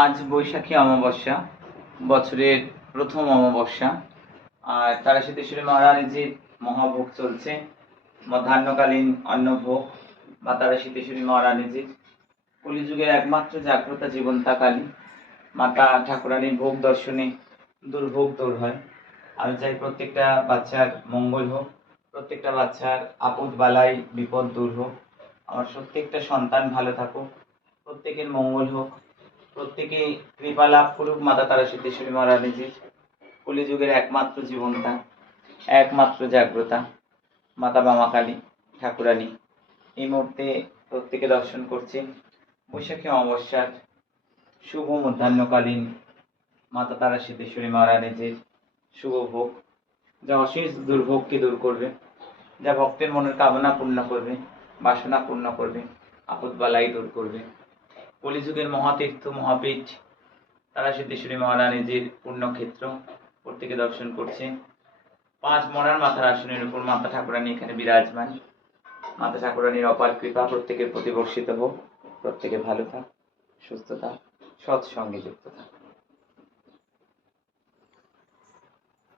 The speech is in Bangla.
আজ বৈশাখী অমাবস্যা, বছরের প্রথম অমাবস্যা। আর তারাশীতেশ্বরী মহারানীজির মহাভোগ চলছে, মধ্যাহ্নকালীন অন্নভোগ। মা তারাশীতেশ্বরী মহারানীজির কলিযুগের একমাত্র জাগ্রতা জীবন্তা কালী। মাতা ঠাকুরানীর ভোগ দর্শনে দুর্ভোগ দূর হয়। আমি চাই প্রত্যেকটা বাচ্চার মঙ্গল হোক, প্রত্যেকটা বাচ্চার আপদ বালাই বিপদ দূর হোক, আমার প্রত্যেকটা সন্তান ভালো থাকুক, প্রত্যেকের মঙ্গল হোক, প্রত্যেকে কৃপা লাভ করুক মাতা তারাশীতেশ্বরী মহারানীজির। কলিযুগের একমাত্র জীবনতা, একমাত্র জাগ্রতা মাতা বামা কালী ঠাকুরানী এই মুহূর্তে প্রত্যেকে দর্শন করছে। বৈশাখী অমাবস্যার শুভ মধ্যাহ্নকালীন মাতা তারাশীতেশ্বরী মহারানীজির শুভ ভোগ, যা অশেষ দুর্ভোগকে দূর করবে, যা ভক্তের মনের কামনা পূর্ণ করবে, বাসনা পূর্ণ করবে, আপদ বালাই দূর করবে। কলিযুগের মহাতীর্থ মহাপীঠ তারাশীতেশ্বরী মহারানীজির পুণ্যক্ষেত্র প্রত্যেকে দর্শন করছে। 5 মরার মাথার আসনের উপর মাতা ঠাকুরানী এখানে বিরাজমান। মাতা ঠাকুরানীর অপার কৃপা প্রত্যেকের প্রতি বর্ষিত হোক। প্রত্যেকে ভালো থাক, সুস্থ থাক, সৎসঙ্গে যুক্ত থাক।